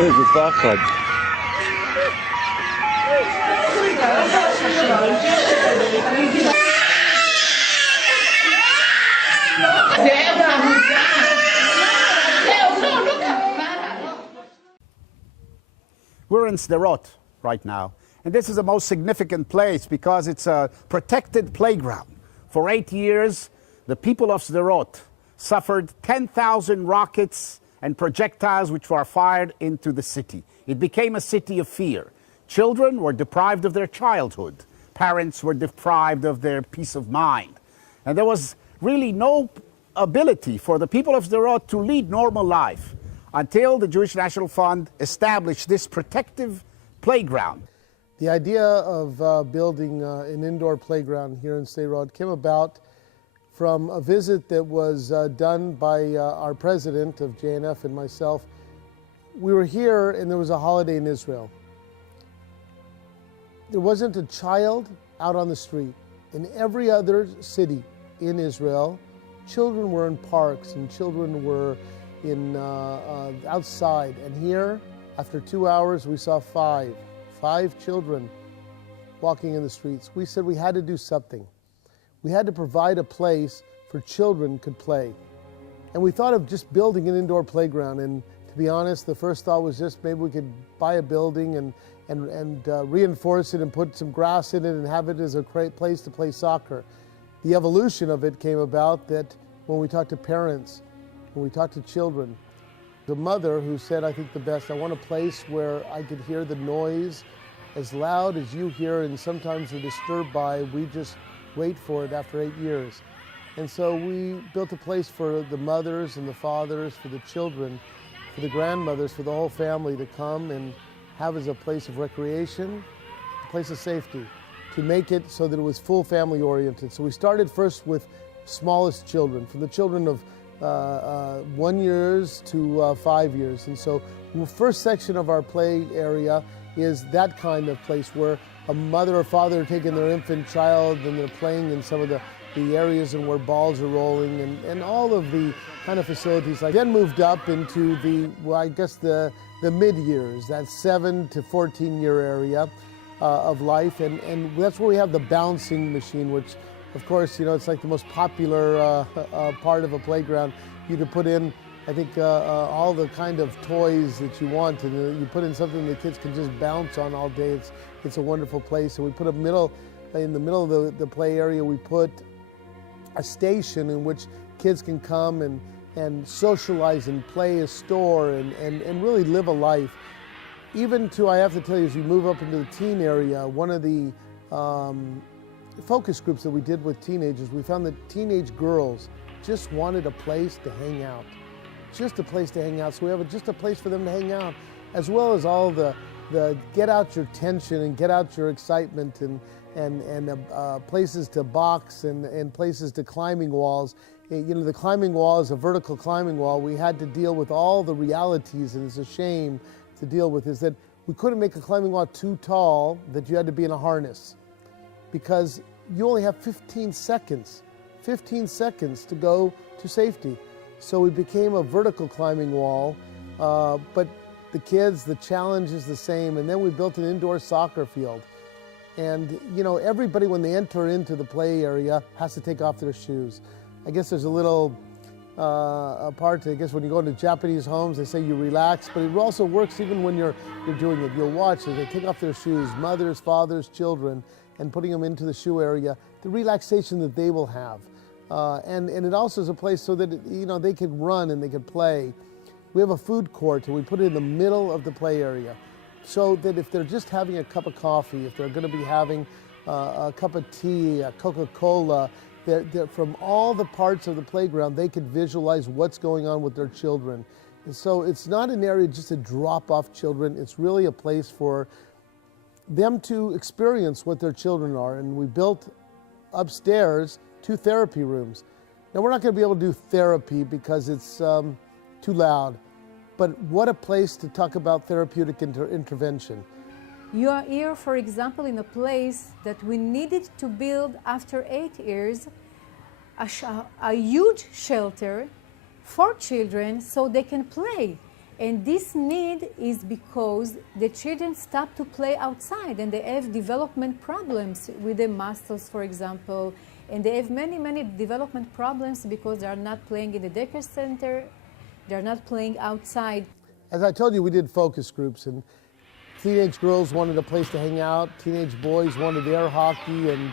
איזה פחד. We're in Sderot right now, and this is the most significant place because it's a protected playground. For 8 years, the people of Sderot suffered 10,000 rockets and projectiles which were fired into the city. It became a city of fear. Children were deprived of their childhood. Parents were deprived of their peace of mind. And there was really no ability for the people of Sderot to lead normal life until the Jewish National Fund established this protective playground. The idea of building an indoor playground here in Sderot came about from a visit that was done by our president of JNF and myself. We were here and there was a holiday in Israel. There wasn't a child out on the street. In every other city in Israel, children were in parks and children were in outside. And here, after 2 hours, we saw five children walking in the streets. We said we had to do something. We had to provide a place for children could play. And we thought of just building an indoor playground. And to be honest, the first thought was just maybe we could buy a building and reinforce it and put some grass in it and have it as a great place to play soccer. The evolution of it came about that when we talked to parents, when we talked to children, the mother who said, I think the best, I want a place where I could hear the noise as loud as you hear and sometimes are disturbed by, we just wait for it after 8 years. And so we built a place for the mothers and the fathers, for the children, for the grandmothers, for the whole family to come and have as a place of recreation, a place of safety, to make it so that it was full family oriented. So we started first with smallest children, from the children of 1 year to 5 years. And so the first section of our play area is that kind of place where a mother or father are taking their infant child and they're playing in some of the areas and where balls are rolling and all of the kind of facilities. I then moved up into the mid years, that 7 to 14 year area of life. And that's where we have the bouncing machine, which of course, you know, it's like the most popular part of a playground. You could put in, I think, all the kind of toys that you want, and you put in something the kids can just bounce on all day. It's a wonderful place. So we put in the middle of the play area, we put a station in which kids can come and socialize and play a store and really live a life. Even to, I have to tell you, as you move up into the teen area, one of the focus groups that we did with teenagers, we found that teenage girls just wanted a place to hang out. Just a place to hang out. So we have just a place for them to hang out, as well as all the get out your tension and get out your excitement and places to box and places to climbing walls. You know, the climbing wall is a vertical climbing wall. We had to deal with all the realities, and it's a shame to deal with, is that we couldn't make a climbing wall too tall that you had to be in a harness, because you only have 15 seconds to go to safety. So we became a vertical climbing wall, but the kids, the challenge is the same. And then we built an indoor soccer field. And you know, everybody when they enter into the play area has to take off their shoes. I guess there's a little part, I guess when you go into Japanese homes, they say you relax, but it also works even when you're doing it. You'll watch as they take off their shoes, mothers, fathers, children, and putting them into the shoe area, the relaxation that they will have. And it also is a place so that, you know, they can run and they can play. We have a food court, and we put it in the middle of the play area, so that if they're just having a cup of coffee, if they're going to be having a cup of tea, a Coca-Cola, they're from all the parts of the playground, they could visualize what's going on with their children. And so it's not an area just to drop off children. It's really a place for them to experience what their children are. And we built upstairs 2 therapy rooms. Now, we're not going to be able to do therapy because it's too loud, but what a place to talk about therapeutic intervention. You are here, for example, in a place that we needed to build after 8 years, a huge shelter for children so they can play. And this need is because the children stop to play outside and they have development problems with their muscles, for example. And they have many, many development problems because they are not playing in the daycare center, they are not playing outside. As I told you, we did focus groups, and teenage girls wanted a place to hang out, teenage boys wanted air hockey and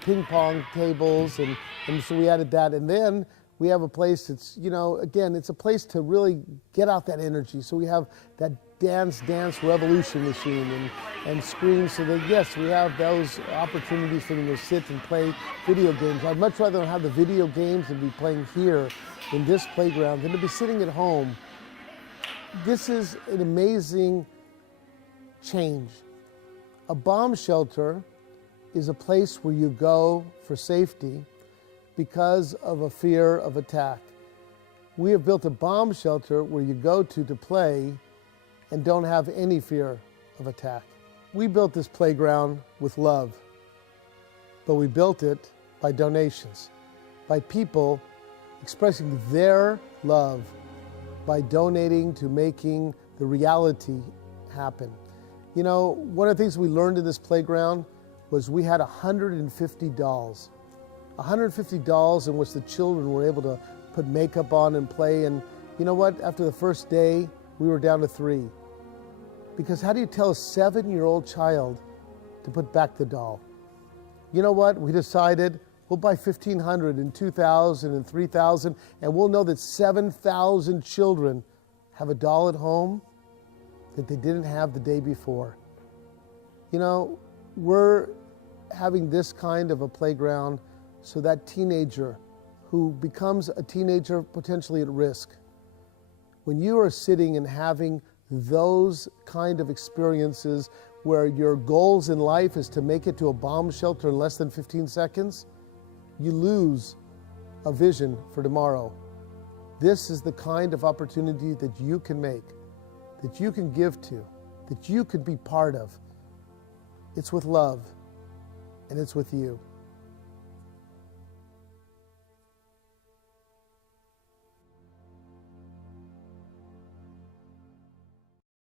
ping pong tables, and so we added that. And then we have a place that's, you know, again, it's a place to really get out that energy. So we have that dance revolution machine and screens, so that, yes, we have those opportunities for them to sit and play video games. I'd much rather have the video games and be playing here in this playground than to be sitting at home. This is an amazing change. A bomb shelter is a place where you go for safety because of a fear of attack. We have built a bomb shelter where you go to play and don't have any fear of attack. We built this playground with love, but we built it by donations, by people expressing their love by donating to making the reality happen. You know, one of the things we learned in this playground was we had 150 dolls. 150 dolls in which the children were able to put makeup on and play. And you know what? After the first day, we were down to 3. Because how do you tell a 7-year-old child to put back the doll? You know what? We decided we'll buy 1,500 and 2,000 and 3,000, and we'll know that 7,000 children have a doll at home that they didn't have the day before. You know, we're having this kind of a playground so that teenager who becomes a teenager potentially at risk, when you are sitting and having those kind of experiences where your goals in life is to make it to a bomb shelter in less than 15 seconds, you lose a vision for tomorrow. This is the kind of opportunity that you can make, that you can give to, that you could be part of. It's with love, and it's with you.